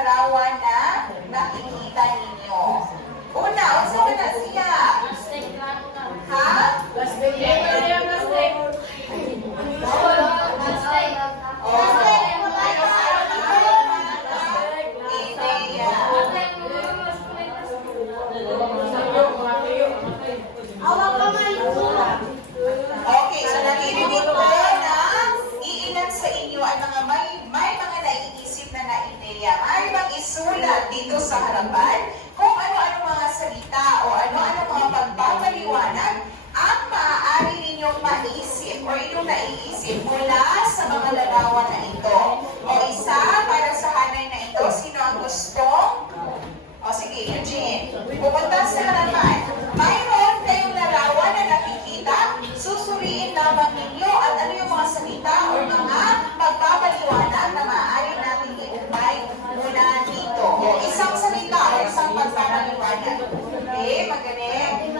larawan na nakikita ninyo. Una, unsa man na siya? Ha? Okay, so naririnig ko na iilan sa inyo ay may mga naiisip na ideya. Ay bang isulat dito sa harapan kung ano-ano mga salita o ano-ano mga pagpapaliwanag ang maaari ninyong maisip o inyong naiisip mula sa mga larawan na ito. O isa, para sa hanay na ito, sino ang gustong? O sige, Eugene, pupunta sa harapan. Mayroon kayong larawan na nakikita, susuriin lamang ninyo at ano yung mga salita o mga pagpapaliwanag na maaari natin iumpay mula dito. O isang salita o isang pagpapaliwanag. Okay, magaling.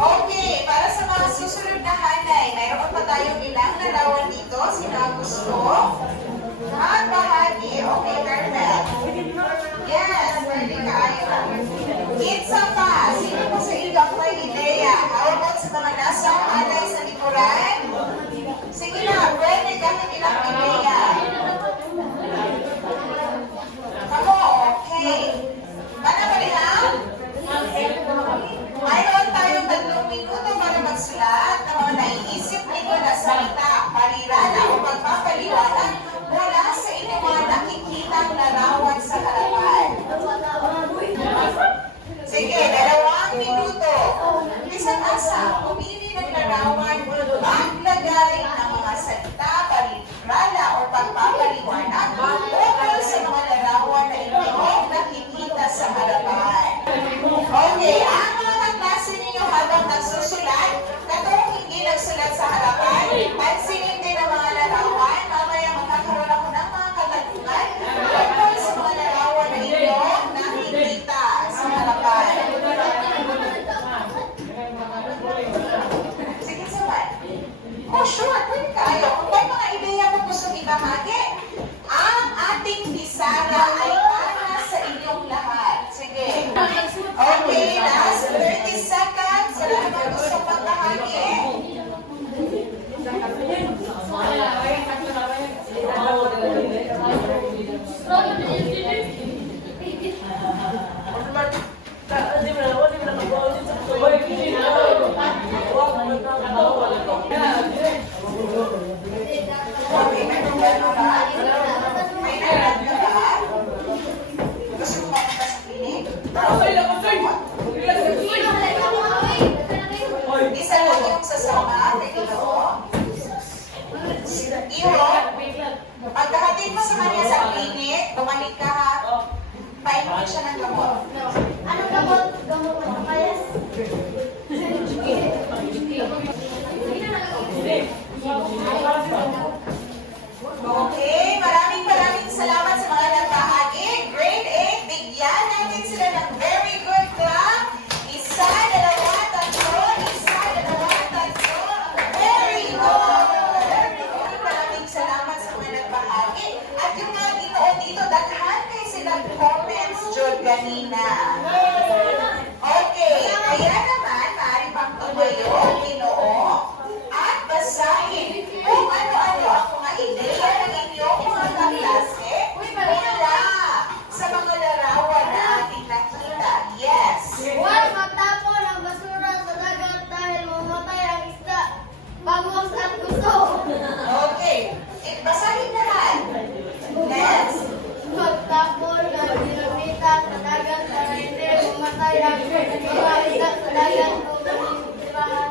Okay, para sa mga susunod na hanay, mayroon pa tayong ilang larawan dito. Sino ang gusto? Magbahagi. Okay, Carmel. Yes, pwede kayo. Itza pa. Sino po sa inyo ang may ideya? How about sa mga nasa hanay sa likuran? Sige na, pwede kahit ilang ideya. Ako, okay. Mana maliham? Mayroon tayong 3 minuto para magsulat ng mga naiisip ninyo na salita, parirala o pagpapaliwanag mula sa inyong mga nakikitang larawan sa harapan. Sige, 2 minuto. Isang asa, pumili ng larawan, maglagay ng mga salita, parirala o pagpapaliwanag ukol sa mga larawan na inyong nakikita sa harapan. Okay, ang mga kaklase ninyo habang nagsusulat, katong hindi nagsulat sa harapan, pansinin din ang mga larawan, mamaya magkakaroon ako ng mga katanungan tungkol sa mga larawan na inyong nakikita sa harapan. Sige, sawan. Oh, sure, pwede kayo. Kung may mga ideya mo gustong ibahagi, ang ating bisara ay para sa inyong lahat. Sige. Okay, last 30 seconds. Wala naman gustong magbahagi. Okay, may problema ba? May nalala ba? Gusto mo mapunta sa clinic? Isa lang yung sasama, Tegilo. Iho, pagkahatid mo sa kanya sa clinic, bumalik ka ha. Painumin siya ng gamot. Anong gamot? Gamot ng kapayas? Okay, maraming salamat sa mga nagbahagi. Grade 8, bigyan natin sila ng very good clap. Isa, dalawa, tatlo. Isa, dalawa, tatlo. Very good. Very good. Maraming salamat sa mga nagbahagi. At yung mga dito, daghan kayo silang comments dyan kanina. Okay, kaya naman, maaari pang tumayo, Ginoo, at basahin kung ano-ano ang mga ideya ng inyong mga kaklase mula sa mga larawan na ating nakita. Yes! Huwag magtapon ang basura sa dagat dahil mamatay ang isda. Bangus at gusto. Okay, basahin lahat. Next. Magtapon ng dinamita sa dagat para hindi mamatay ang mga isda sa dagat kung sirahan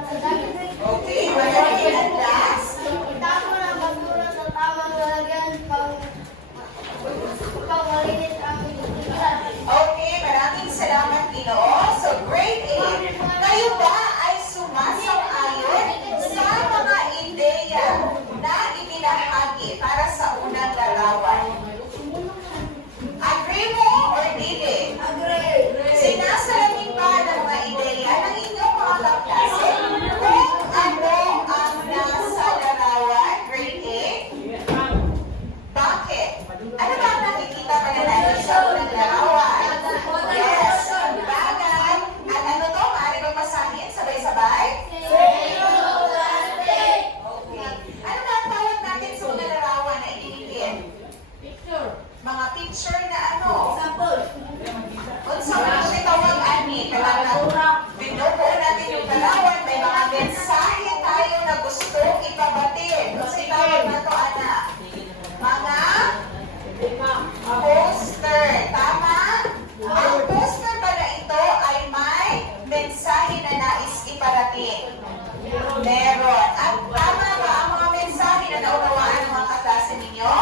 Meron. At tama ba ang mga mensahe na naunawaan ng mga kaklase ninyo?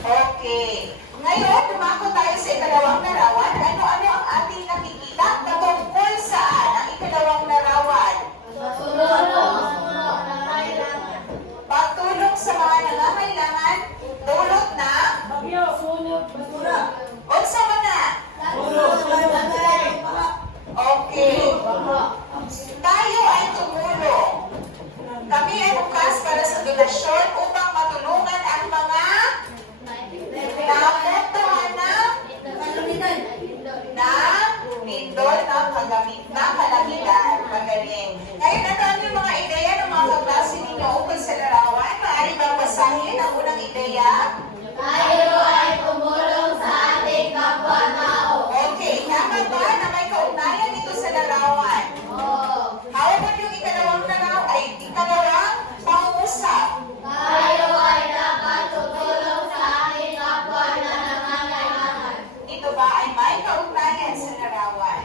Okay. Ngayon, tumako tayo sa ikalawang larawan. Ano-ano ang ating nakikita patungkol saan ang ikalawang larawan? Pagtulong sa mga nangangailangan, dulot na, unsa man na? Okay. Tayo ay tumulong. Kami ay bukas para sa donasyon upang matulungan ang mga naapektuhan na lindol na kalamitan. Magaling. Ngayon, ano yung mga ideya ng mga kaklase ninyo ukol sa larawan? Maaari bang basahin ang unang ideya? Tayo ay tumulong sa ating kapwa-tao. Okay, tama ba na may kaugnayan dito sa larawan? How about yung ikalawang larawan? Ay, ikalawang pangusap. Tayo ay dapat tutulong sa ating kapwa na nangangailangan. Ito ba ay may kaugnayan sa larawan?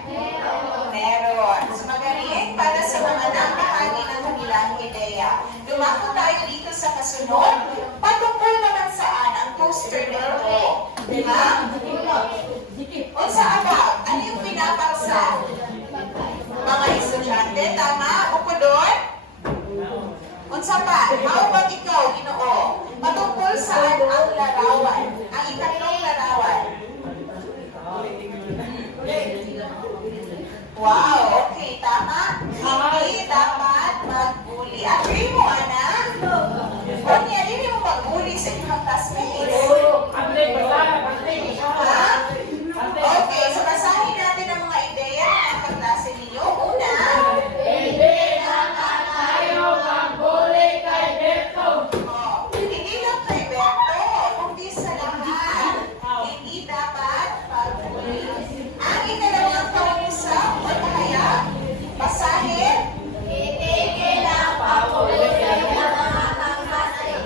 Meron. So magaling para sa mga nakahagi ng kanilang ideya. Dumako tayo dito sa kasunod. Patungkol naman saan ang poster nito? Ha? O sa abab, ano yung pinapaksa? Mga estudyante, tama? Bukod doon? Unsa pa? How about ikaw, Ginoo? Patungkol saan ang larawan? Ang ikatlong larawan? Wow, okay, tama. Hindi dapat magbuli. Agree mo, Ana? O niya, hindi mo magbuli sa inyong classmates. Ha? Okay, so basahin natin ang mga ideya ng mga kaklase ninyo. Una, hindi lang kay Berto, kundi sa lahat. Hindi dapat magbuli. Ang ikalawang kausap o pahayag, basahin.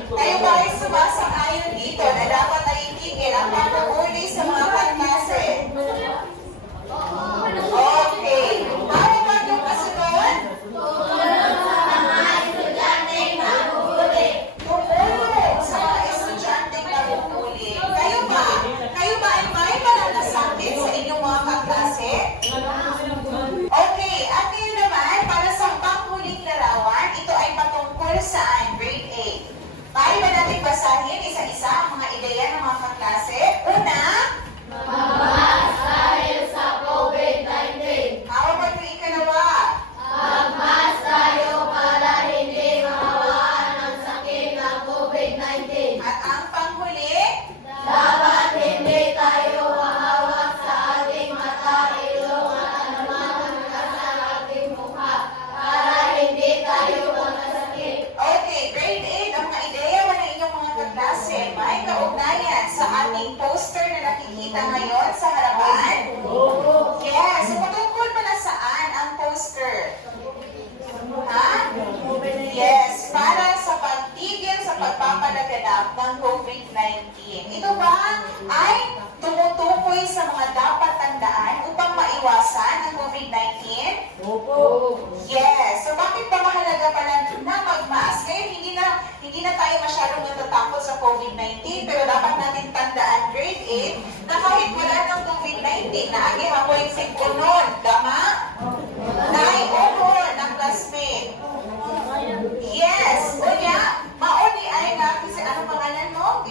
Kayo ba ay sumasang-ayon dito na dapat ay itigil ang pagpapuli sa mga kaklase? Okay. Para ba yung kasunod? Tumulong sa mga estudyanteng nagbubuli. Kayo ba? Kayo ba ay may malasakit sa inyong mga kaklase? Okay. At ngayon naman, para sa panghuling larawan, ito ay patungkol saan? Grade 8. Tayo ba natin basahin isa-isa ang mga ideya ng mga kaklase? Una, how about yung ikalawa? At ang panghuli? Okay, grade 8, ang mga ideya mo ng inyong mga kaklase, may kaugnayan sa ating poster na nakikita ngayon sa harapan? Yes, so patungkol pala saan ang poster? Ha? Yes, para sa pagtigil sa pagpapalaganap ng COVID-19. Ito ba ay tumutukoy sa mga dapat tandaan upang maiwasan ang COVID-19? Yes. So bakit ba mahalaga pala na mag-mask? Ngayon, hindi na tayo masyadong natatakot sa COVID-19, pero dapat natin tandaan, grade 8, na kahit wala ng COVID-19, naagi ako yung sigpunon. Tama? Nai-ohon ng classmate. Yes. Unya, mauni ay kasi ano pangalan mo?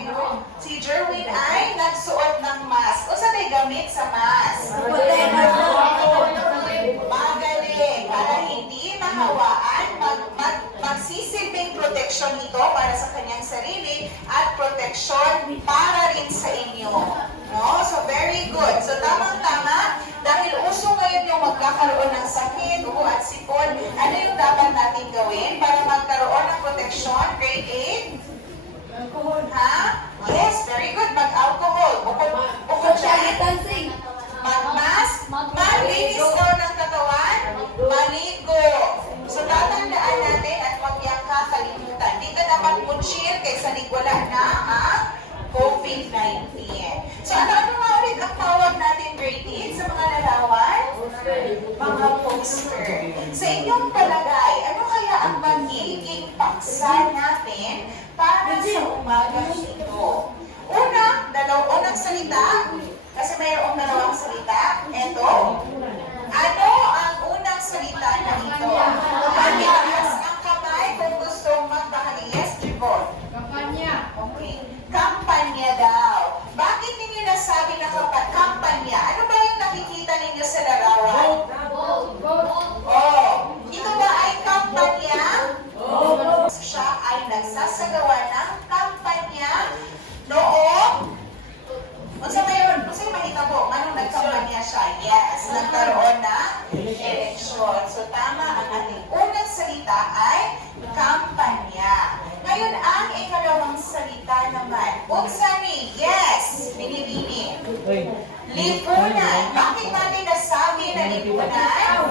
Si Jerwin ay nagsuot ng mask. O sa may gamit sa mask? Magaling. Para hindi mahawaan, magsisilbing proteksyon ito para sa kanyang sarili at proteksyon para rin sa inyo. No? So, very good. So, tamang-tama, dahil uso ngayon yung magkakaroon ng sakit, ubo at sipon, ano yung dapat natin gawin para magkaroon ng proteksyon? Grade 8? Ha? Yes, very good. Mag-alcohol. Bukod dyan, mag-mask, maglinis ko ng katawan, maligo. So, tatandaan natin at huwag niyang kakalimutan. Di ka dapat munchir kaysa wala na ang COVID-19. So, ano nga ulit ang tawag natin, grade 8, sa mga larawan? Mga poster. Sa inyong palagay, ano kaya magiging paksa natin para sa umagang ito. Unang salita, kasi mayroong dalawang salita. Ito. Ano ang unang salita na ito? Pagkakalas ang kamay kung gustong magbahagi. Yes, Jibon? Kampanya. Okay. Kampanya daw. Bakit ninyo nasabi na kampanya? Ano ba yung nakikita ninyo sa larawan? Oh, ito ba ay kampanya? Siya ay nagsasagawa ng kampanya noong unsa mahitabo? Anong nagkampanya siya? Yes, nagkaroon na eleksyon. So tama, ang ating unang salita ay kampanya. Ngayon, ang ikalawang salita naman, unsani, yes, binibini. Lipunan. Bakit natin nasabi na lipunan?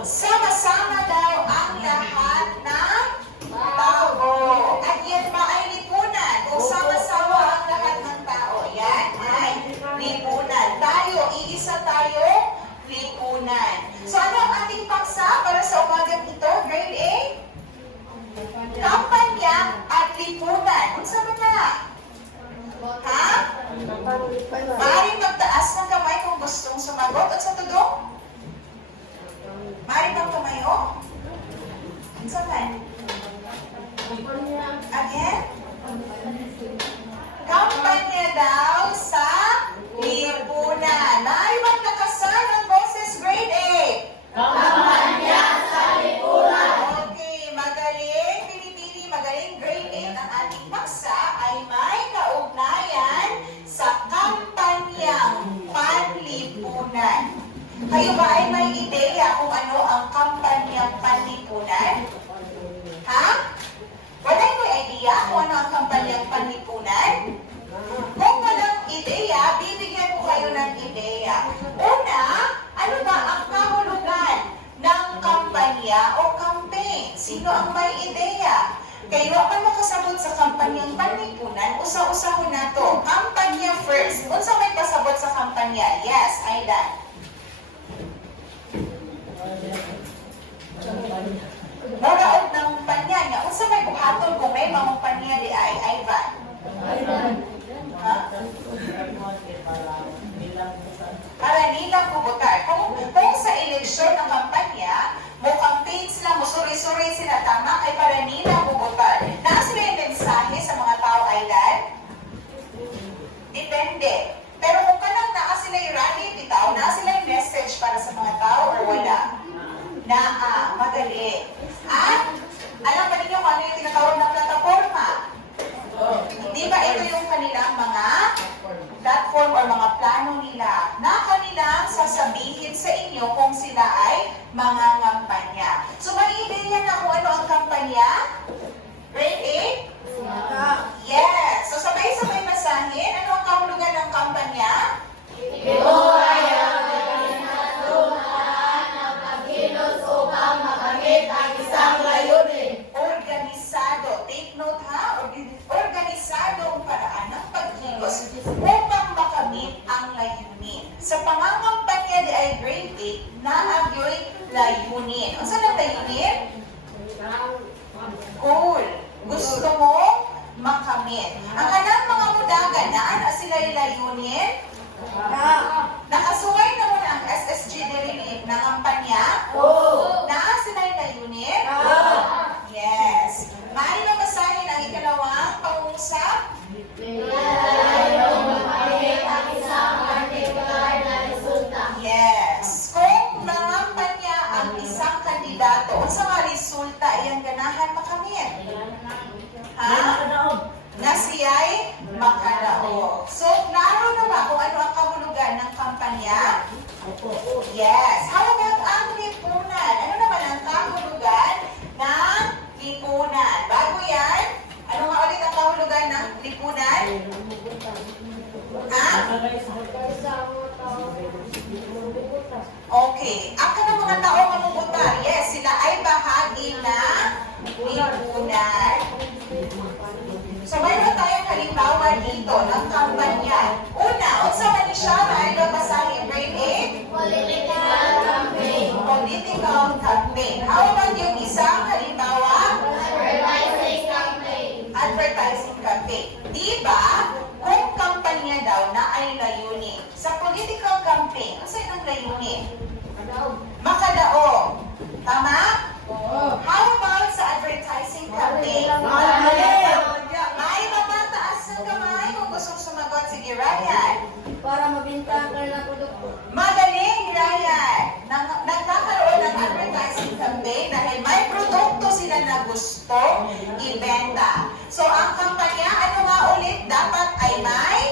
Sama-sama daw ang lahat ng tao. At yan ba ay lipunan? Kung sama-sama ang lahat ng tao, yan ay lipunan. Tayo, iisa tayo, lipunan. So ano ang ating paksa para sa umagang ito? Grade A? Kampanya at lipunan. Unsa man na? Ha? Maaaring magtaas ng kamay kung gustong sumagot. Unsa tudong? Maaaring magkamayo? Unsa man? Again? Kampanya daw sa lipunan. Maaaring maglakasan ng boses, grade A. Kampanya sa lipunan. Okay, magaling. Pinipili, magaling. Grade 8 ang ating paksa ay may kaugnayan sa kampanyang panlipunan. Kayo ba ay may ideya kung ano ang kampanyang panlipunan? Ha? Wala may idea kung ano ang kampanyang panlipunan? Kung walang ideya, bibigyan ko kayo ng ideya. Una, ano ba ang kahulugan ng kampanya o campaign? Sino ang may ideya? Kayo ang makasabot sa kampanyang panlipunan, usa-usahon na to. Kampanya first. Unsa may pasabot sa kampanya? Yes, Aidan. Muraog ng panya niya. Unsa may buhaton kung may mamang panya di ay Ivan? Ha? Para nilang pubutar. Kung sa eleksyon ng kampanya, mo campaign sila, mo suri-suri sila, tama, ay para nilang pubutar. Nasa sila yung mensahe sa mga tao, Aidan? Depende. Pero kung kanang naa sila yung rally, bitaw, naa sila yung message para sa mga tao or wala? Magaling. At, alam ba ninyo kung ano yung tinatawag na plataforma? Di ba ito yung kanilang mga platform or mga plano nila na kanilang sasabihin sa inyo kung sila ay mga kampanya. So, may ideya na kung ano ang kampanya? Grade 8? Yes. So, sabay-sabay basahin. Ano ang kahulugan ng kampanya? Ito ay ang pinatunahan ng pagkilos upang makamit ang isang layunin. Organisado. Take note ha. Organisadong paraan ng pagkilos upang makamit ang layunin. Sa pangangampanya di ay grade 8 na agyo'y layunin. Ang saan ang layunin? Goal. Gusto mo makamit. Ang kanang mga mudagan na ano sila'y layunin? Nakasuway na mo ang SSG Delineate na kampanya? Naa sila'y layunin? Yes. Maaari na basahin ang ikalawang pangungusap? Layong makamit ang isang partikular na resulta. Yes. Kung nangampanya ang isang kandidato, sa mga resulta iyang ganahan makamit? Ha? Na siya'y makalaog. So, klaro na ba kung ano ang kahulugan ng kampanya? Yes. How about ang lipunan? Ano naman ang kahulugan ng lipunan? Bago yan, ano nga ulit ang kahulugan ng lipunan? Ha? Okay. Ang kanang mga tao mamubutar, yes, sila ay bahagi ng lipunan. So, mayroon tayong halimbawa dito ng kampanya. Una, unsa man siya, maaari ba basahin grade 8? Political advertising campaign. Di ba, kung kampanya daw na ay layunin, sa political campaign, ano sa'yo ang layunin? Makadao. Tama? How about sa advertising campaign? May mamataas ng kamay kung gustong sumagot. Sige, Ryan. Para mabinta ka ng produkto. Magaling, Ryan. Nagkakaroon ng advertising campaign dahil may produkto sila na gusto ibenta. So, ang kampanya, ano nga ulit? Dapat ay may?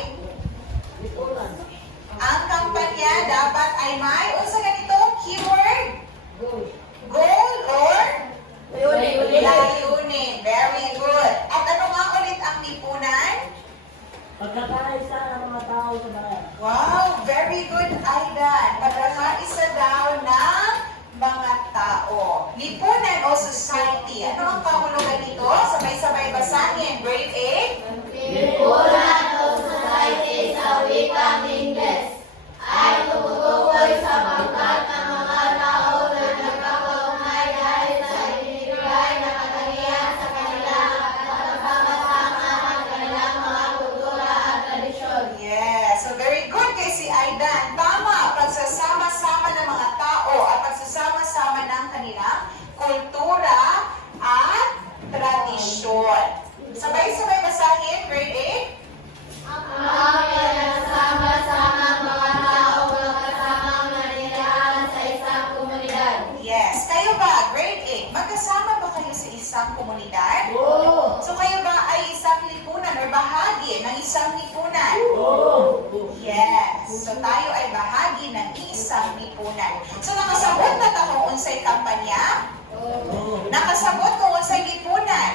Ang kampanya dapat ay may? O sa ganito, keyword? Goal or? Layunin. Very good. At ano nga ulit ang lipunan? Pagkakaisa ng mga tao sa bayan. Wow, very good, Aidan. Pagkakaisa daw ng mga tao. Lipunan o society. Ano ang kahulugan nito? Sabay-sabay basahin. Grade 8. Lipunan o society sa wikang Ingles ay tumutukoy sa pagkat ng mga tao na nagkakaunay dahil sa ibinibigay na katangian sa kanila at nagsama-sama ang kanilang mga kultura at tradisyon. Yes. So very good kay si Aidan. Tama. Pagsasama-sama ng mga tao at pagsasama-sama ng kanilang kultura at tradisyon. Sabay-sabay basahin. Grade 8. Ang pinagsama-sama mga tao magkasamang naninirahan sa isang komunidad. Yes. Kayo ba, grade 8, magkasama ba kayo sa isang komunidad? Oo. So kayo ba ay isang lipunan or bahagi ng isang lipunan? Yes. So tayo ay bahagi ng isang lipunan. So nakasabot na ta kung unsay kampanya? Nakasabot kung unsay lipunan?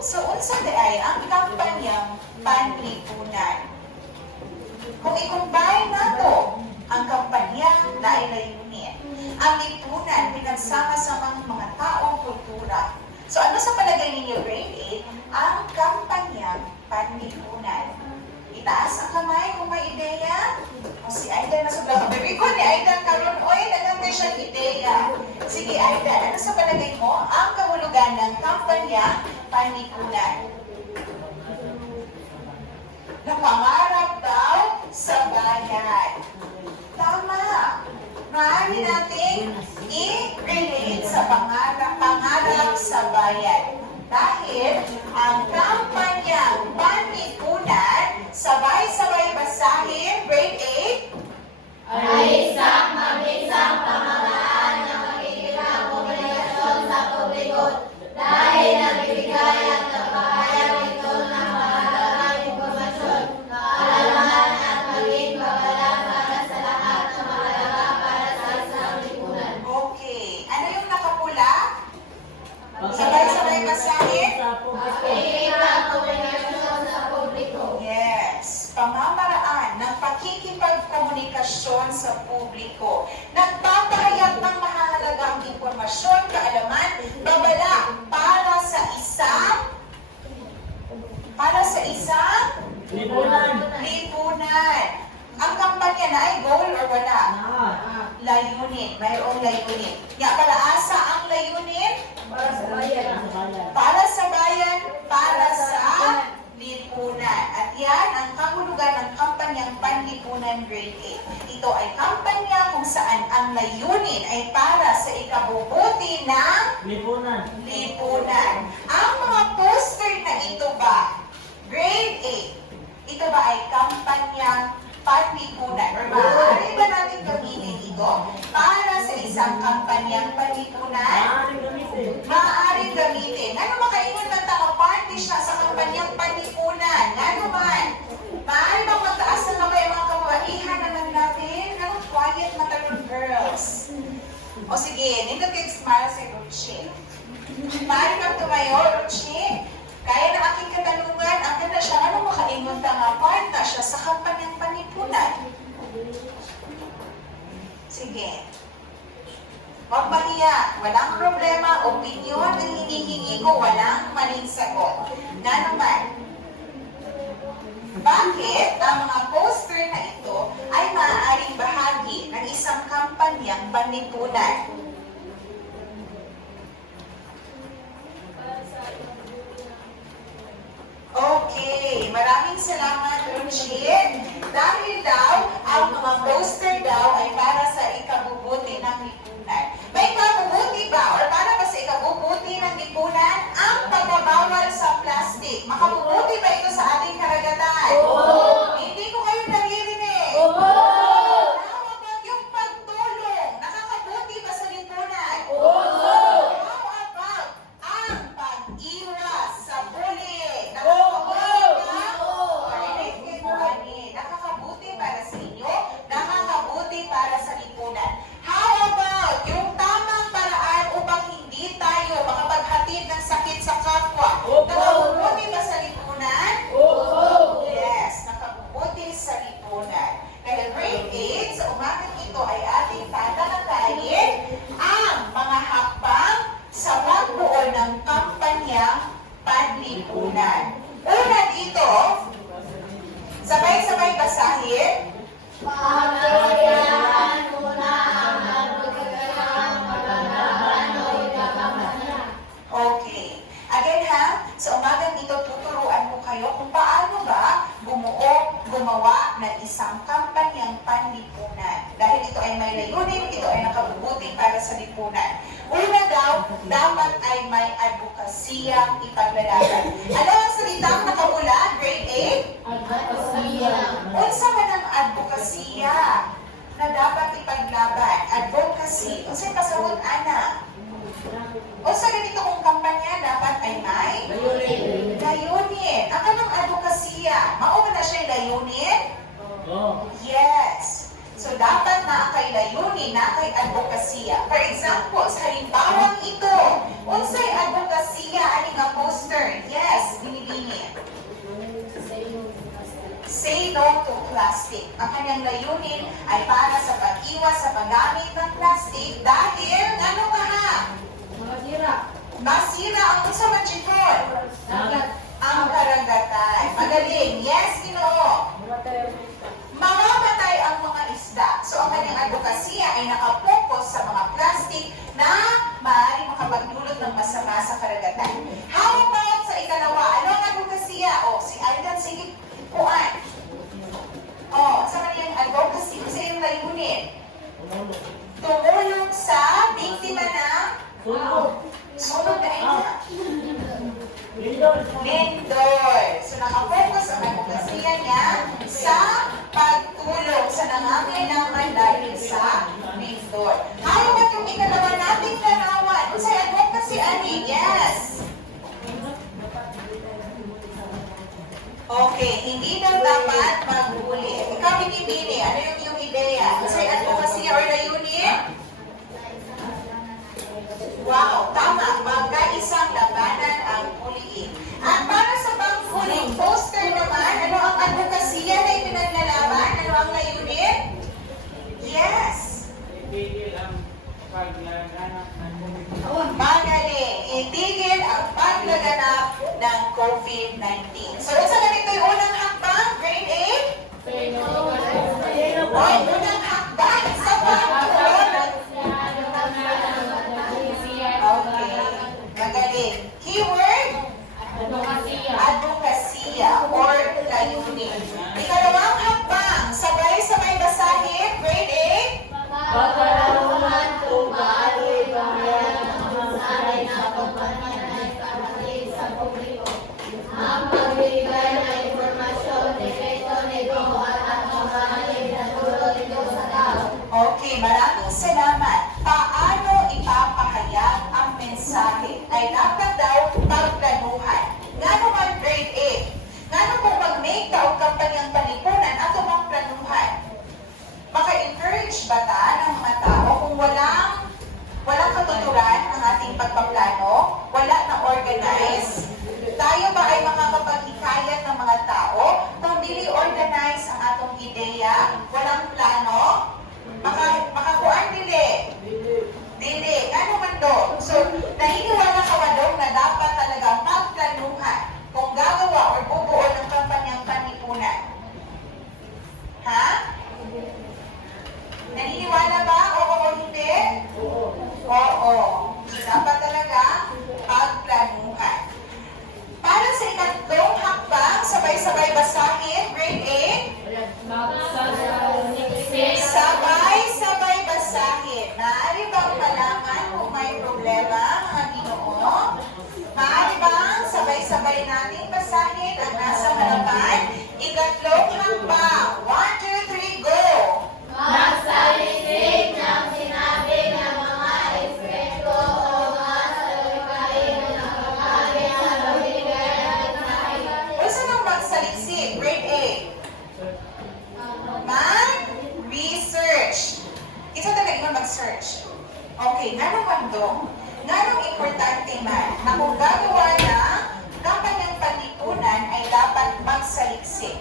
So unsa di ay ang kampanyang panlipunan? Kung i-combine nato ang kampanya na ay layunin, ang lipunan pinagsama-samang mga taong kultura. So ano sa palagay ninyo, grade 8, ang kampanyang panlipunan? Itaas ang kamay kung may ideya. O si Aidan na sobrang very good ni Aidan karon. Oy, naganda siyang ideya. Sige, Aidan, ano sa palagay mo ang kahulugan ng kampanyang panlipunan? Na pangarap daw sa bayan. Tama. Maaari natin i-relate sa pangarap sa bayan. Dahil ang kampanyang panlipunan, sabay-sabay basahin, grade 8. Ay isang mabisang pamamaraan ng makikitang komunikasyon sa publiko dahil nagbibigay at nagpapahayag ito ng mahalagang impormasyon, kaalaman at maging babala para sa lahat na mahalaga para sa isang lipunan. Okay. Ano yung nakapula? Sabay-sabay basahin. Makikitang komunikasyon sa publiko. Yes. Pamamaraan ng pakikipagkomunikasyon sa publiko. Nagpapahayag ng mahalagang impormasyon, kaalaman, babala para sa isang lipunan. Ang kampanya na ay goal or wala? Layunin. Mayroong layunin. Nga pala, asa ang layunin? Para sa bayan. Para sa bayan, para sa lipunan. At yan ang kahulugan ng kampanyang panlipunan grade 8. Ito ay kampanya kung saan ang layunin ay para sa ikabubuti ng lipunan. Ang mga poster na ito ba, grade 8, ito ba ay kampanyang panlipunan? Or maaari ba natin gamitin ito para sa isang kampanyang panlipunan? Maaaring gamitin. Ano makaingon ng party siya sa kampanyang panlipunan? Ano man? Maaari bang magtaas na naman yung mga kababaihan naman natin? Ano, quiet na talong girls. O sige, nindot kayo smile sa Ruchi. Maaari kang tumayo, Ruchi. Kaya ng aking katanungan, ang ganda siya, ano makaingon ng part na siya sa kampanyang panlipunan? Sige. Huwag mahiya. Walang problema. Opinyon ang hinihingi ko. Walang maling sagot. Na naman, bakit ang mga poster na ito ay maaaring bahagi ng isang kampanyang panlipunan? O Una daw, dapat ay may advokasiyang ipaglalaban. Ano ang salitang nakamula? Grade 8? Advokasya. Unsa man ang advokasya na dapat ipaglaban? Advocacy. Unsay pasawod ana? Unsa ganito kung kampanya dapat ay may layunin. Ang kanang advokasya, mao man na siya layunin? Oo. Yes. So dapat na kay layunin, na kay advokasya. For example, sa halimbawang ito, unsay advokasya ani nga poster? Yes, binibini. Say no to plastic. Ang kanyang layunin ay para sa pag-iwas sa paggamit ng plastic dahil ano ka ha? Masira ang unsa man chikol? Ang karagatan. Magaling. Yes, Ginoo. Mamamatay ang mga isda. So ang kanyang advokasya ay nakapokus sa mga plastic na maaaring makapagdulot ng masama sa karagatan. How about sa ikalawa? Ano ang advokasya? O, si Aidan, sige, kuan. O, sa kanyang advocacy, sa iyong layunin. Tumulong sa biktima ng sunod na ina. Lindol. So nakapokus ang advokasya niya sa pagtulong sa nangangailangan dahil sa lindol. How about yung ikalawa nating larawan? Unsay advocacy ani? Yes. Okay, hindi daw dapat maghuli. Ikaw binibini, ano yung iyong ideya? Unsay advocacy or layunin? Wow, tama. Magkaisang labanan ang huliin. At para sa panghuling poster naman, ano ang advokasya na ipinaglalaban? Ano ang layunin? Yes. Magaling. Itigil ang paglaganap ng COVID-19. So, sa ganito yung unang hakbang, grade 8? Oy, unang hakbang sa pagtulong. Okay. Magaling. Keyword? Advokasya or layunin. Ikalawang hakbang, sabay-sabay basahin, grade 8? Pagkarauhan kung paano'y pamayanan ng mensahe na pagpapanay kapatid sa publiko. Ang pagbibigay ng impormasyon, direkto nito at ang pamahalig na tulong nito sa tao. Okay, maraming salamat. Paano ipapahayag ang mensahe ay dapat daw pagplanuhan. Nga naman grade 8. Nga kung mag-make ka o kampanyang palipunan ato mang planuhan. Maka-encourage ba ta ng mga tao kung walang katuturan ng ating pagpaplano, wala na organize? Tayo ba ay makakapaghikayat ng mga tao kung dili organize ang atong ideya, walang plano? Makakuan dili. Dili. Ano man do? So, naniniwala ka wadong na dapat talaga magplanuhan kung gagawa o bubuo ng kampanyang panlipunan. Ha? Naniniwala ba? Oo o hindi? Oo. Dapat talaga pagplanuhan. Para sa ikatlong hakbang, sabay-sabay basahin, grade 8. Sabay-sabay basahin. Maaari bang malaman kung may problema, mga Ginoo? Maaari bang sabay-sabay natin basahin ang nasa harapan? Ikatlong hakbang. 1, 2, 3, go! Magsalisik ng sinabi ng mga eksperto o mga salikain na nakakari sa pagbibigay ng mensahe. Gusto nang magsaliksik, grade 8. Mag-research. Isa talaga mo mag-search. Okay, nga naman dong, nga nung importante man, na kung gagawa na kampanyang panlipunan ay dapat magsaliksik.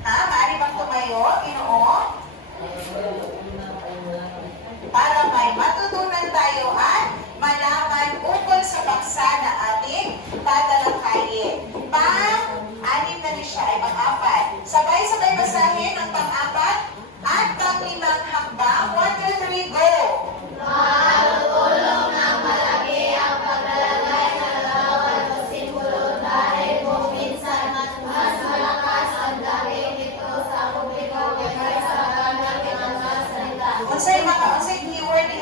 Ha? Maaari bang tumayo, Ginoo? Para may matutunan tayo at malaman ukol sa paksa na ating tatalakayin. Pang-anim na rin siya ay pang-apat. Sabay-sabay basahin ang pang-apat at pang-limang hakbang. 1, 2, 3, go! Makakatulong ng malaki ang paglalagay ng larawan o simbolo dahil kung minsan mas malakas ang dahil nito sa publiko kaysa sa gamit ng mga salita. Unsay keyword ni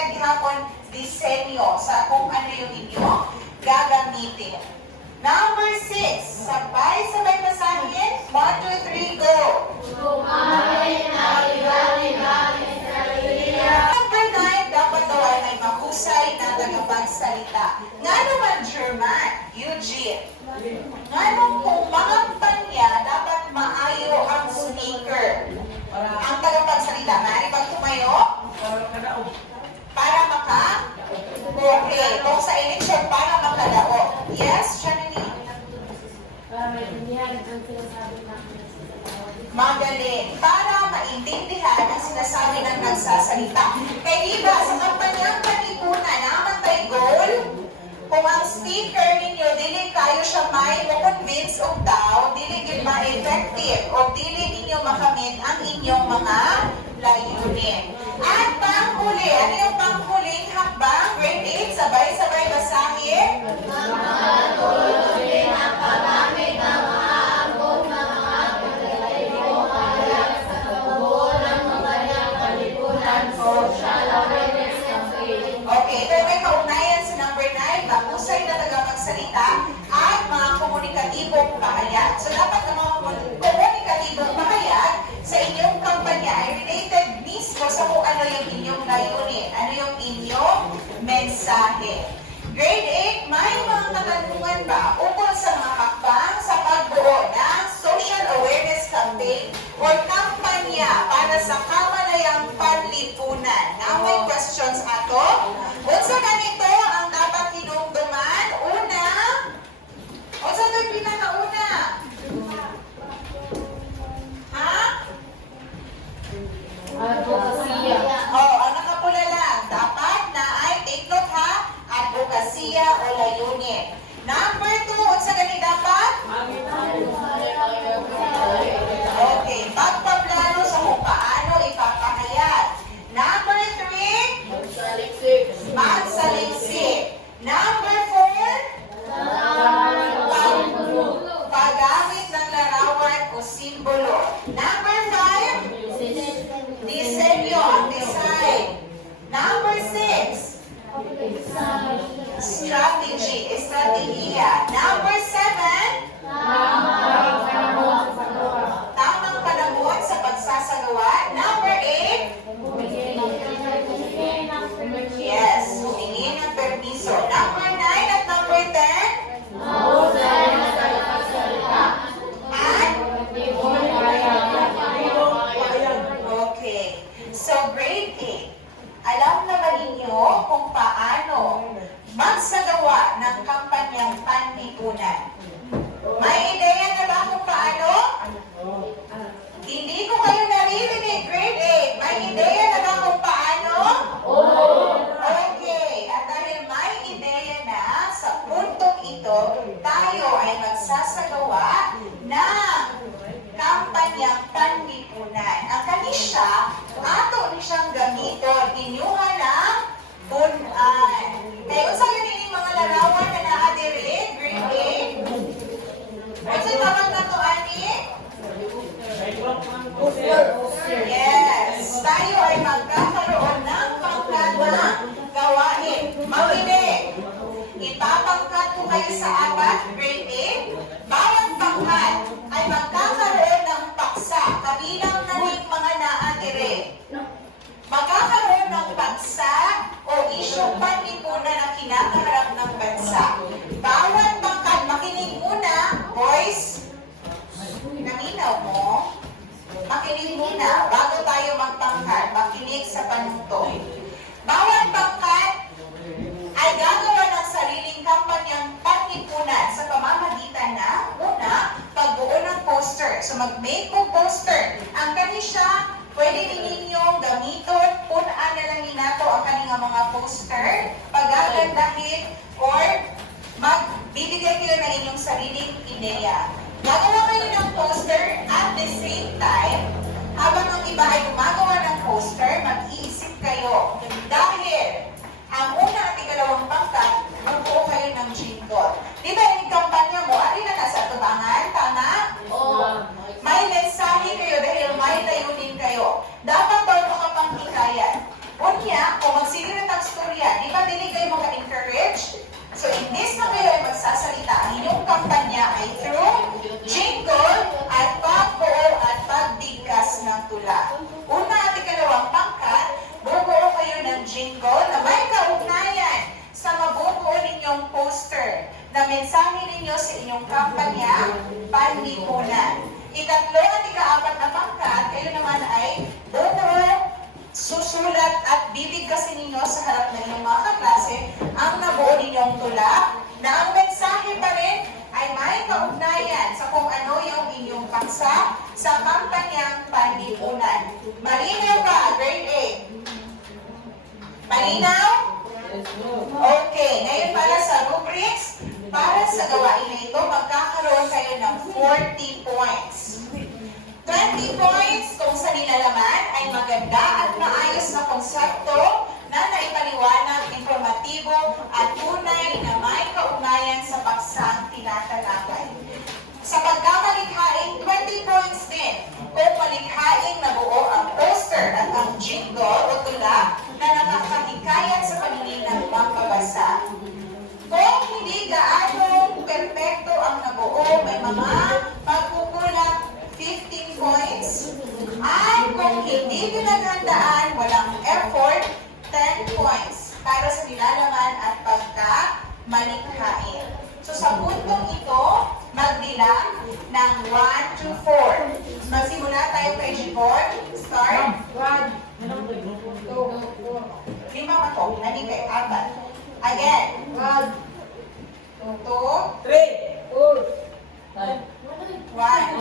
related gihapon disenyo sa kung ano yung inyong gagamitin. Number 6, sabay-sabay basahin. 1, 2, 3, go! Gumamit ng iba't-ibang estratehiya. Number 9, dapat daw ay may mahusay na tagapagsalita. Nga naman, German, Eugene. Nga naman kung mga panya, dapat maayo ang speaker. Ang tagapagsalita. Mari bang tumayo? Para maka? Okay. Kung sa election, para makadao. Yes, Shanini? Para maintindihan ang sinasabi namin. Magaling. Para maintindihan ang sinasabi ng nagsasalita. Kaya diba, sa kampanyang Katipunan, naman tayo goal, kung ang speaker ninyo, dili kayo siya may convince of daw, dili gid ma-effective, o dili ninyo makamit ang inyong mga layunin. At panghuli, ano yung panghuling hakbang? Grade 8, sabay-sabay basahin. Magpatuloy ang paggamit ng maabot na mga pagkakaibong pahayag sa tubo ng kampanyang Katipunan Social Awareness Campaign. Okay, pero may kaugnayan sa number 9, mahusay na tagapagsalita at mga komunikatibong pahayag. So dapat ang mga komunikatibong pahayag sa inyong kampanya ay related mismo sa kung ano yung inyong layunin, ano yung inyong mensahe. Grade 8, may mga katanungan ba ukol sa mga hakbang sa pagbuo ng Social Awareness Campaign o kampanya para sa kamalayang panlipunan? Na may questions ato? Unsa ganito ang dapat hinumduman? Una, unsa ito yung pinakauna? Ha? Advokasya. Oh, ang nakapula lang. Dapat na ay take note ha, advokasya o layunin. Number 2, unsa gani dapat? Okay, pagpaplano sa kung paano ipapahayag. Number 3, magsaliksik. Number 4, paggamit ng larawan o simbolo. Number 5, disenyo, design. Number 6, strategy, estratehiya. Number 7, tamang panahon sa pagsasagawa. Number 8, yes, humingi ng permiso. Number 9 at number 10, at okay. So grade 8, alam naman ninyo kung paano magsagawa ng kampanyang panlipunan. May ideya na ba kung paano? Hindi ko kayo naririnig, grade 8. May ideya na ba kung paano? Okay. At dahil may ideya na, sa puntong ito, tayo ay magsasagawa ng kampanyang panlipunan. Ang kanisya, ato ni siyang gamiton, inyuhan ng punan. Kaya kung sa'yo yung mga larawan na naadiri, grade 8, ano tawag na to, Ani? Yes, tayo ay magkakaroon ng pangkatang gawain. Makinig! Ipapangkat ko kayo sa apat, grade 8. Bawat pangkat ay magkakaroon ng paksa, kabilang na ng mga naadiri. Magkakaroon ng paksa o isyong panlipunan na kinakaharap ng bansa. Bawat pangkat, makinig muna, boys. Naminaw mo? Makinig muna, bago tayo magpangkat, makinig sa panungtong. Bawat pangkat ay gagawa ng sariling kampanyang panlipunan sa pamamagitan na, una, pagbuo ng poster. So mag-make po poster. Ang kanisya, pwede din ninyong gamiton, punaan na lang ninato ang kanilang mga poster, pagagandahin, or magbibigay kayo na inyong sariling ideya. Gagawa kayo ng poster at the same time, habang ang iba ay gumagawa ng poster, mag-iisip kayo. Dahil ang una at ikalawang pangkat, magbuo kayo ng jingle. Di ba yung kampanya mo, alin na nasa tubangan? Tama? May mensahe kayo dahil may layunin kayo. Dapat daw makapangkikayan. Unya, kung magsigirat ang sa kampanyang panlipunan. Malinaw ba, grade 8? Malinaw? Okay, ngayon para sa rubrics, para sa gawain na ito, magkakaroon kayo ng 40 points. 20 points kung sa nilalaman ay maganda at maayos na konsepto na naipaliwanag, informatibo at tunay na may kaugnayan sa paksang tinatalakay. Sa pagkamalikhaing, 20 points din kung malikhaing nabuo ang poster at ang jingle o tula na nakakahikayat sa paningin ng mambabasa. Kung hindi gaano perpekto ang nabuo, may mga pagkukulang 15 points. At kung hindi pinaghandaan, walang effort, 10 points para sa nilalaman at pagkamalikhain. So sa puntong ito, magbilang ng 1 to 4. Magsimula tayo kay G4. Start. 1, 2, 5 mato. Nani kay 4. Again. 1, 2, 3, 4, 5, 1, 1,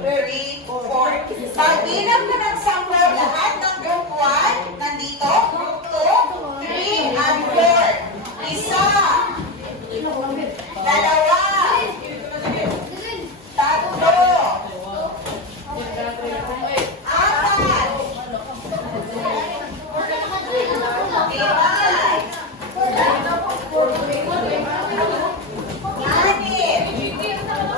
3, 4. Pagbilang ka ng sample, lahat ng group 1, nandito, group 2, 3, and 4. Isa, dalawa, tatlo, apat, lima, anim, pito, walo,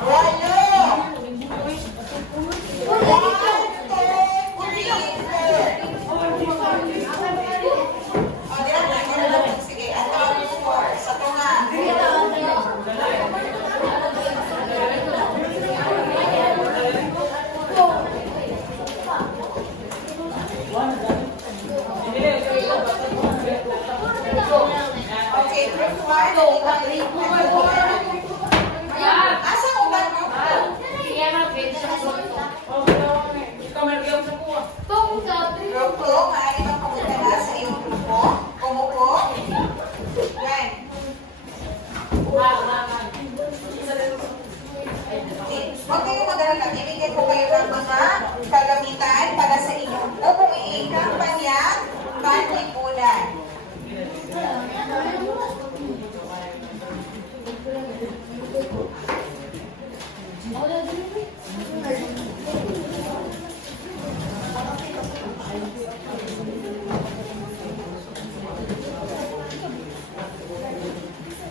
1, 2, 3, 4. Sige, ang tawag mo 4. Sa tunga. Okay, group 1. Asa mo ba group 2? Group 2, maaari bang pumunta na sa iyong grupo? Umupo. Yan. Huwag kayong mag-alala. Ibigay ko kayo ng mga kagamitan para sa inyong bubuing kampanya panlipunan.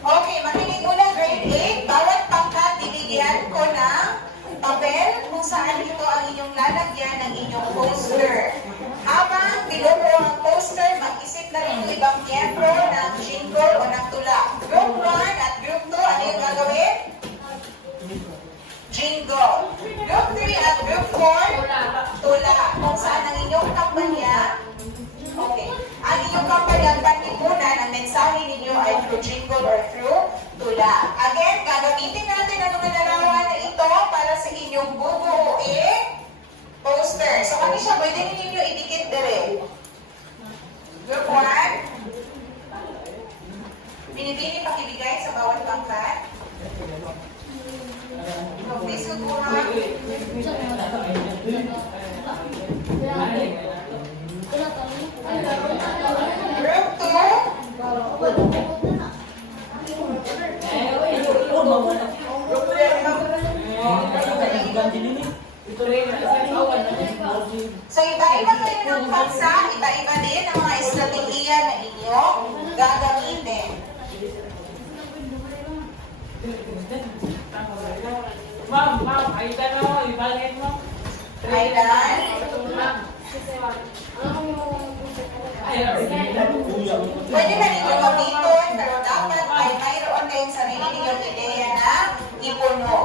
Okay, makinig muna grade 8. Bawat pangkat bibigyan ko ng papel kung saan ito ang inyong lalagyan ng inyong poster. Habang binubuo ang poster, mag-isip na rin yung ibang miyembro ng jingle o ng tula. Group 1 at Group 2, ano yung gagawin? Jingle. Group 3 at Group 4, tula. Kung saan ang inyong kampanya, okay. Ang inyong kampanya, panlipunan, ang mensahe ninyo ay through jingle or through tula. Again, gagamitin natin ang mga larawan na ito para sa inyong bubuuing poster. So, kami siya, pwede ninyo idikit dire. Group 1. Binibini pakibigay sa bawat pangkat. Okay, siguro. Group 2. So, iba-iba kayo ng paksa, iba-iba din ang mga estratehiya na inyo gagamitin. Ma'am, Aidan mo, ibalik mo. Aidan? Pwede na ninyo gamiton, pero dapat ay mayroon kayong sarili ninyong ideya na ipuno.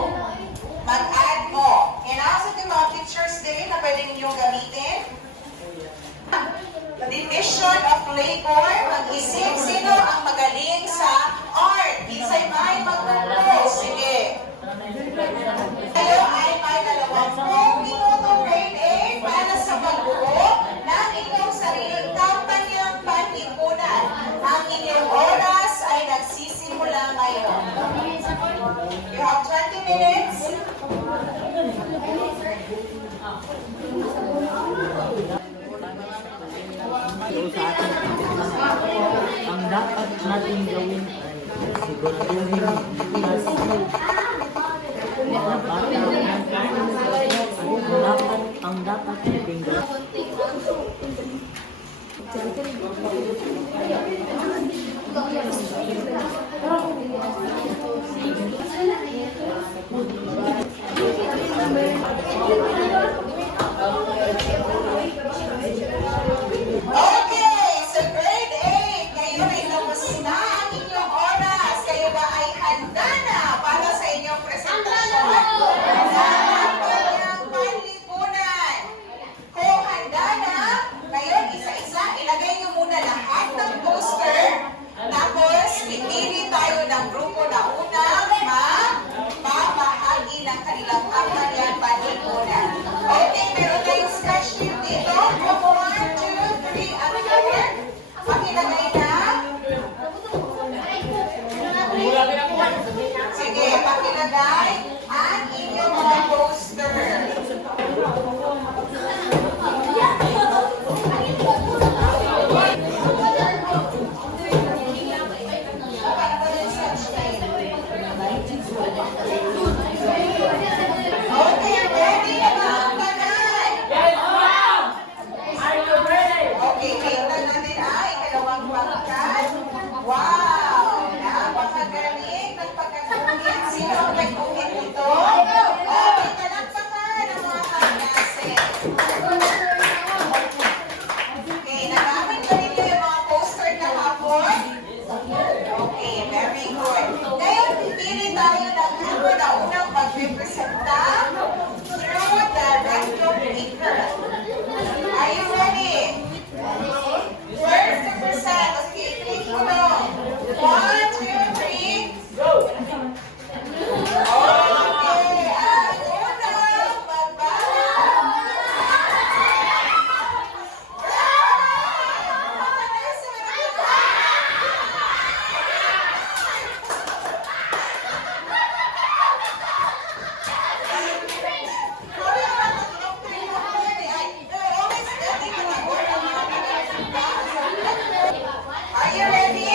Mag-add mo. And also yung mga pictures din na pwede ninyong gamitin division of labor, mag-isip sino ang magaling sa art. Kinsay may magbuo. Sige. Kayo ay may 20 minuto grade A para sa pagbuo ng inyong sariling kampanyang panlipunan. Ang inyong oras ay nagsisimula ngayon. You have 20 minutes. Ang dapat natin gawin ay siguraduhin na ang dapat natin gawin. Okay, so grade 8, kayo ay tapos na ang inyong oras. Kayo ba ay handa na para sa inyong presentasyon? Sa kanyang panlipunan. Kung handa na, ngayon isa-isa, ilagay niyo muna lahat ng poster. Tapos, pipili tayo ng grupo na unang mamahagi ng kanilang kampanyang panlipunan. Okay, meron tayong sketch sheet dito. Group 1, 2, 3, at 4. Pakilagay na. Sige, pakilagay ang inyong mga poster. Okay, ready na ba ang tanan? Okay, tingnan natin ikalawang pangkat. Wow! Napakagaling ng pagkakungit. Sino ang nagkungit ito? Okay, talakpakan ang mga kaklase. Okay, nagamit ba ninyo yung mga poster kahapon? Okay, very good. Ngayon, pipili tayo ng grupo na unang magrepresenta through the rectum maker. Are you ready? First to present. Okay, click mo lang. 1, 2, 3. Go! Okay, ang unang magbara. Are you ready?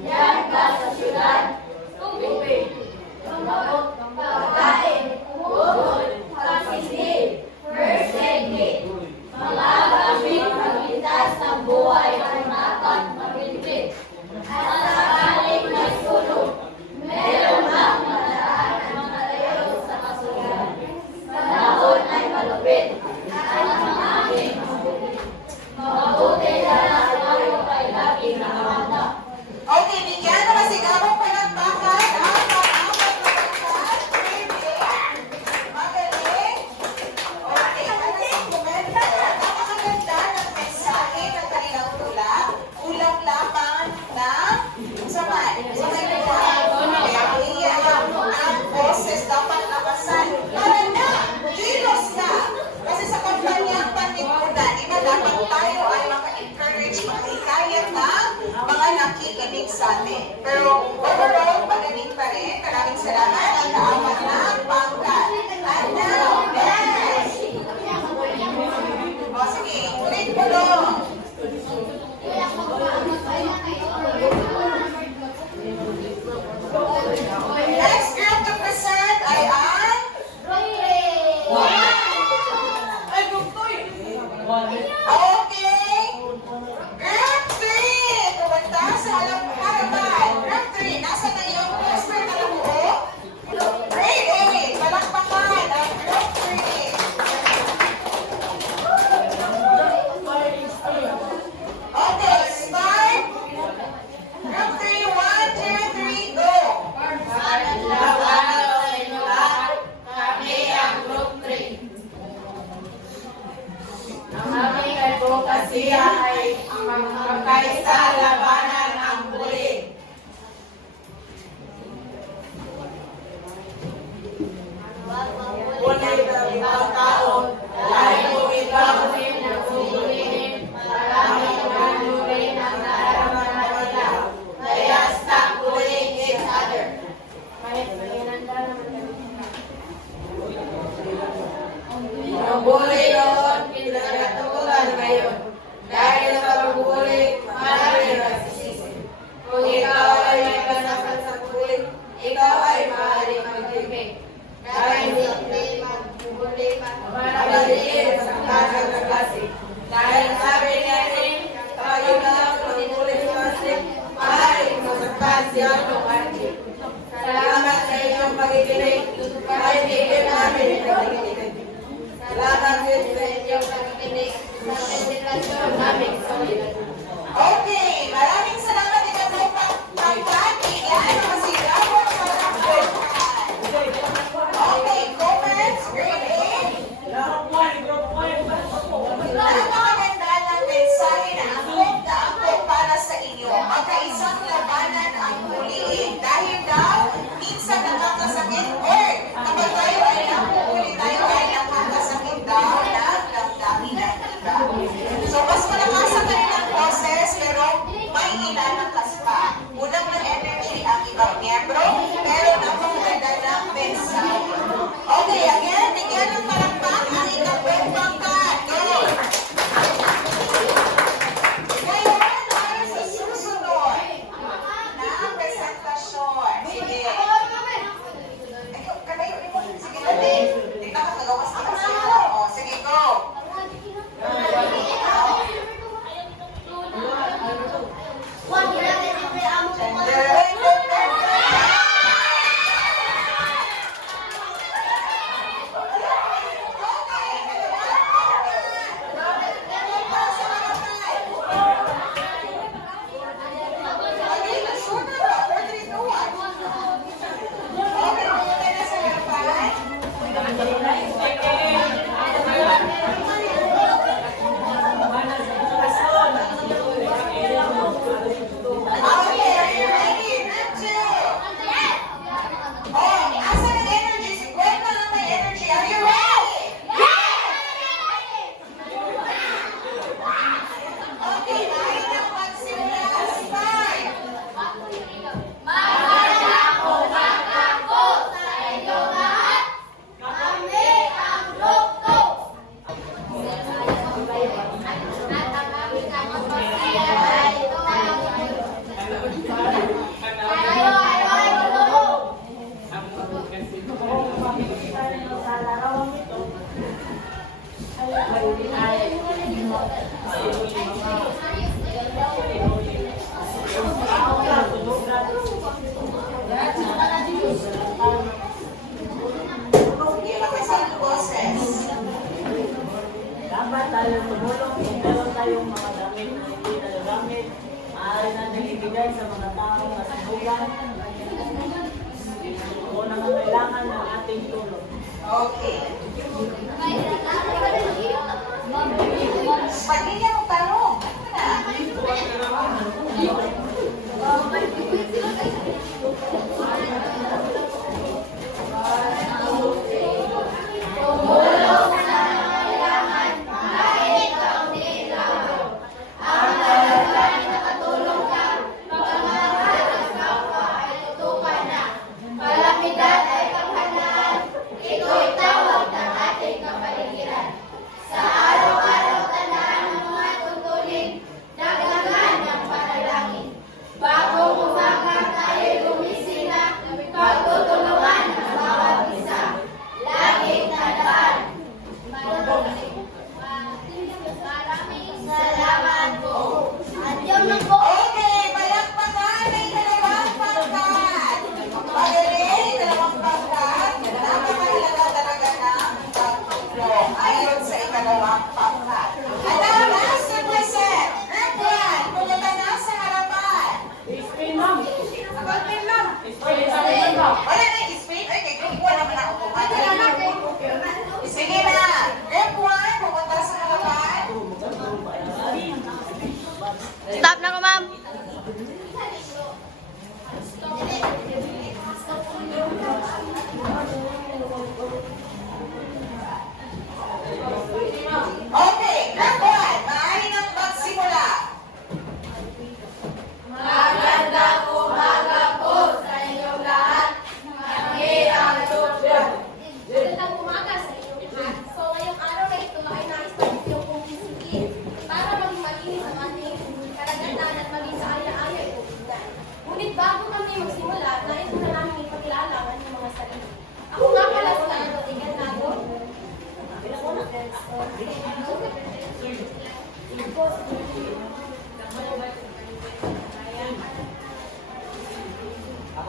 Sa Pero overall, magaling pa rin. Maraming salamat. Ang kaapat na pangkat. And now, next! O sige, ulit mo lang. Next group to present ay ang... Ay, group 2 Okay. Group 3. Pumunta sa harapan. Group 3. Nasa na yung poster na nabuo? Grade 8. Palakpakan ang Group 3. Okay, start. Group 3, 1, 2, 3, go. Kami ang Group 3. Ang aming advokasya ay magkakaisa labanan ang bullying. Bullying ng ibang tao dahil kung ikaw ay nagbubullying, maraming manurin ang nararamdaman nila. Kaya stop bullying each other. Ang bully noon, pinagkatukulan ngayon. Dahil sa pagbuli, maaaring nagsisisi. Kung ikaw ay may kanasan sa bully, ikaw ay maaaring magbibig. Dahil hindi magbubuli, mabaliin sa klaseng na klase. Dahil sabi niya rin, tayo na ang pagbuli sa klase, maaaring masaktan siya ng archie. Salamat sa inyong pakikinig, kahit hindi namin nakikinig. Salamat din sa inyong pakikinig sa presentasyon namin sa ulit. Okay, maraming salamat din ang pangkat. Bigyan mo si Bravo sa pangkat. Okay, comments, grade 8. Napakaganda ng mensahe na angkop para sa inyo. Magkaisang labanan ang huliin. Dahil daw, minsan nakakasakit or kapag tayo ay napuhuli, tayo ay nakakasakit daw ng damdamin ng iba. So, mas malakas ang kanilang boses, pero may ilalakas pa. Unang ng energy ang ibang miyembro, pero napakaganda ng mensahe. Okay, again, bigyan ng palakpak ang ikapong pangkat. Go! Ngayon, para sa susunod na presentasyon. Sige. Ay, kanayo rin mo. Sige natin. Tignan ka, nagawas ka kasi. O, sige, go. Sige, lakas ang boses. Dapat tayo tumulong kung meron tayong mga gamit na hindi nagagamit. Maaari natin ibigay sa mga taong nasubukan o nangangailangan ng ating tulong. Okay. Pagkili ang tanong. Ang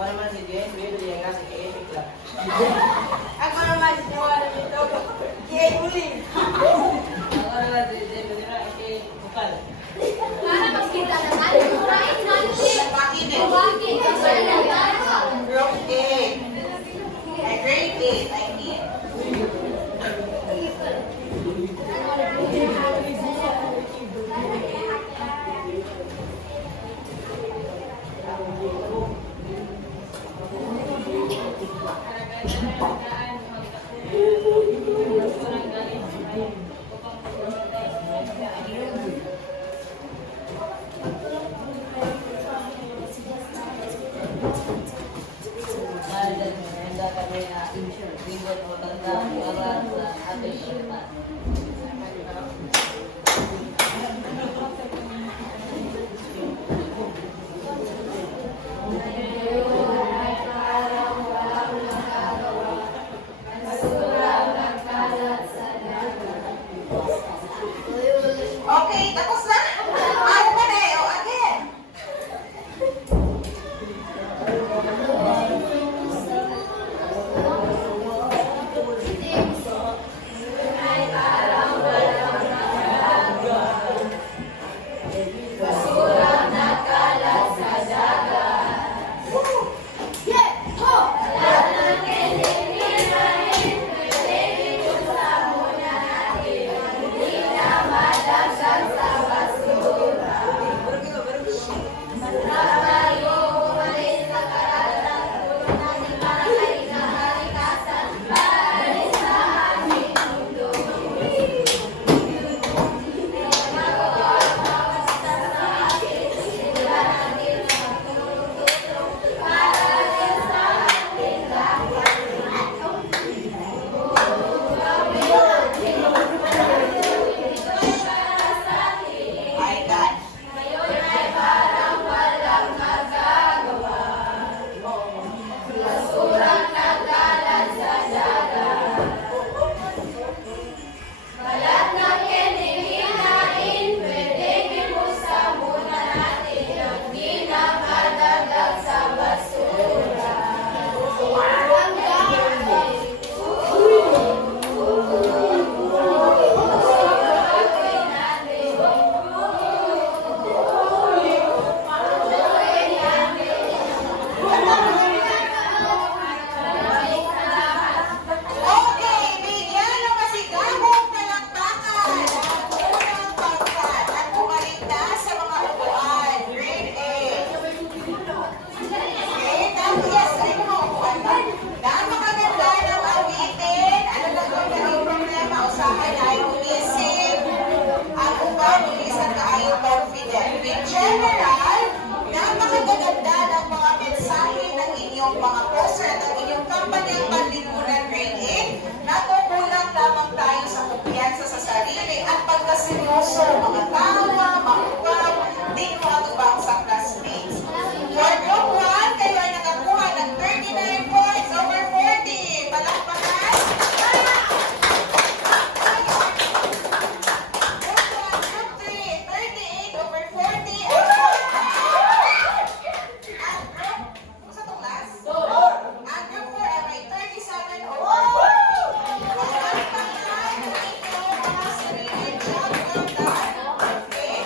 Ako naman si James, pero yung kasi kay-epic lang. Ako naman si Juan dito. Kiyay uling. Ako naman si James, pero kay-bukal. Para magkita naman. Right, natin. Pakinit. Bakit? Kasi Group A. Ay, grade 8, I mean. Handa kami na bingot o tanda para sa ating shipment. Okay, tapos na? Ano ba na eh? O, again. Ay, done. Okay, bigyan ng masigabong palakpakan ang unang pangkat at bumalik na sa mga upuan. Grade A. Okay, tapos yes, ay mga upuan ba? Napakaganda ng awitin. Ano lang kung naging problema? Usahay na ayaw umisip. Ang upaw, ulisan ka ayaw confident. In general, napakaganda ng mga mensahe ng inyong mga poster at ang inyong kampanyang panlipunan grade 8. Natukulang lamang tayo sa kumpiyansa sa sarili at pagkaseryoso, mga tawa, maupaw, di matubang sa classmates. For group 1, kayo ay nakakuha ng 39 points over 40. Palakpakan! Group 3, 38 over 40. Sa tuklas? Ang group 4 ay may 37 over 40. Palakpakan sa inyong mga sarili. Job well done. Okay?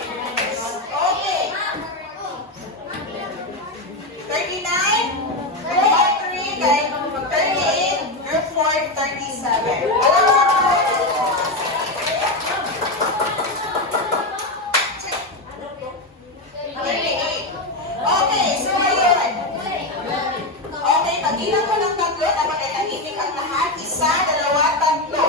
Okay. 39, group 3 kay 38, group 4 37. Okay, so ayun. Okay, pag-ilang ko ng tatlo, dapat ay nanginig ang lahat. Isa, dalawa, tatlo.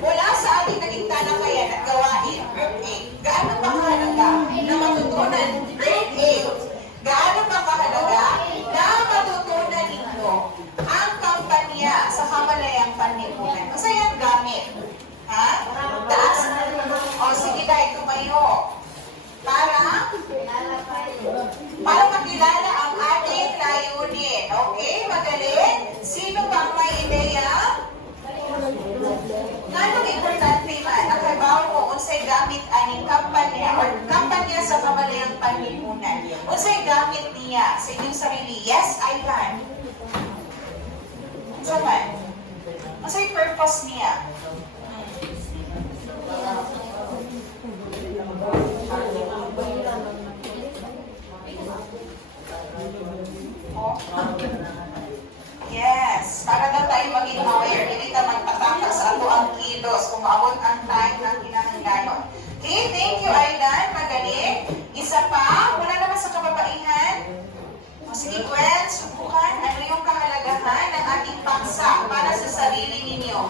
Mula sa ating naging talakayan at gawain, Group 8, gaano ba kahalaga na matutunan, Grade 8, gaano ba kahalaga na matutunan ninyo ang kampanya sa Kamalayang Panlipunan? Unsay gamit niya sa inyong sarili? Yes, Ivan. Unsa man? Unsay purpose niya? Oh. Yes, para daw tayo maging aware, hindi ta magpataka sa ato ang kilos kung maabot ang time ng kinahanglanon. Okay, thank you, Aidan. Magaling. Isa pa, wala naman sa kababaihan. O sige, Gwen, subukan. Ano yung kahalagahan ng ating paksa para sa sarili ninyo?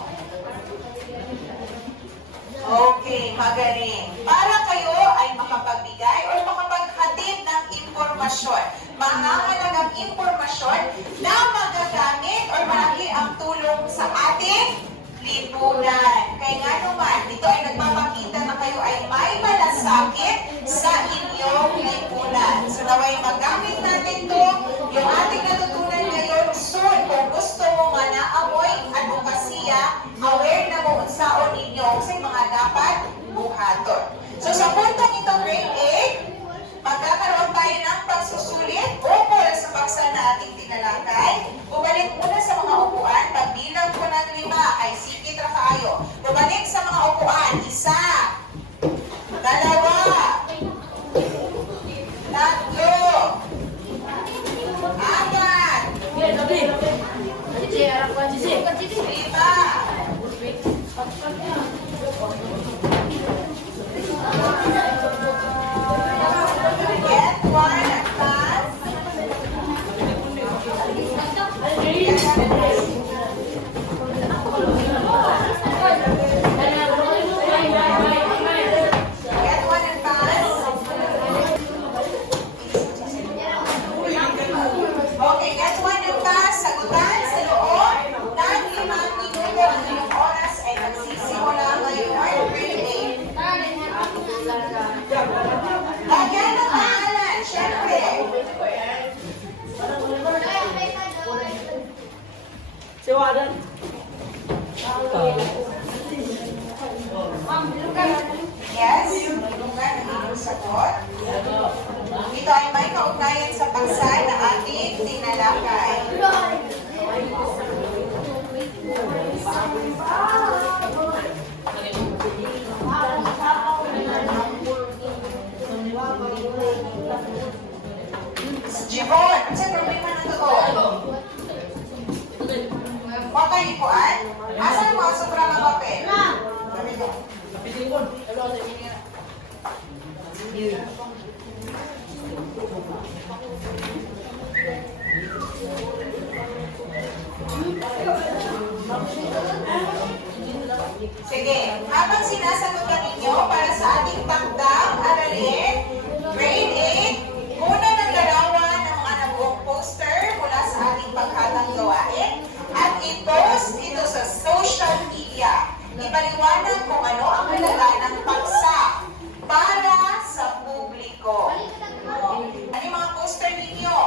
Okay, magaling. Para kayo ay makapagbigay o makapaghatid ng impormasyon. Mahalagang impormasyon na magagamit o malaki ang tulong sa ating lipunan. Kaya nga naman, dito ay nagpapakita na kayo ay may malasakit sa inyong lipunan. So naway magamit natin to, yung ating natutunan ngayon soon. Kung gusto mo nga naamoy advokasya, aware na mo unsaon ninyo sa mga dapat buhaton. So sa puntong ito, grade 8, magkakaroon tayo ng pagsusulit ukol sa paksa na ating tinalakay. Bumalik muna sa mga upuan. Pagbilang ko ng 5 ay sikit ra kaayo. Bumalik sa mga upuan. 1, 2, 3, 4, 5, 6, 7, Siwagan. yes, tulungan ang inyong sagot. Ito ay may kaugnayan sa paksa na ating tinalakay. Jibon, ano sa problema na ito? Huwag kayo ipuan? Asan ang mga sobrang mga papel? Sige, habang sinasagutan ninyo para sa ating takdang aralin, grade 8, muna ng larawan ng mga nabuong poster mula sa ating paghatang gawain at i-post ito sa social media. Ipaliwanag kung ano ang halaga ng paksa para sa publiko. Ano yung mga poster ninyo?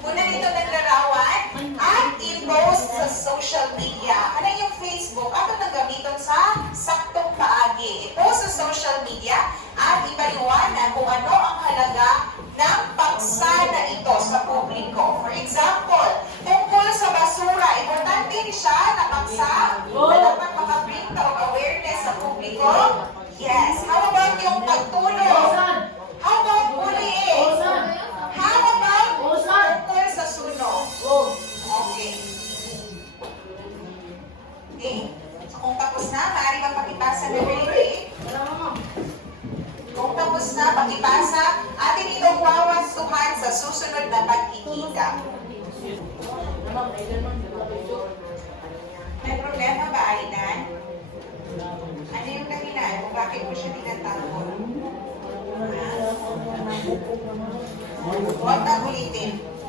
Muna nito naglarawan at i-post sa social media. Ano yung Facebook? Ato nang gamiton sa saktong paagi. I-post sa social media at ipaliwanag kung ano ang halaga ng paksa na ito sa publiko. For example, tungkol sa basura, importante rin siya na paksa na dapat makabring ka o awareness sa publiko. Yes. How about yung pagtulong? How about bullying? How about tungkol sa sunog? Okay. Okay. So kung tapos na, maaari bang pakipasa na grade 8? Kung tapos na, pakipasa, atin itong wawastuhan sa susunod na pag-ikita. May problema ba, Aidan? Ano yung dahilan kung bakit mo siya tinatapon? Huwag na ulitin.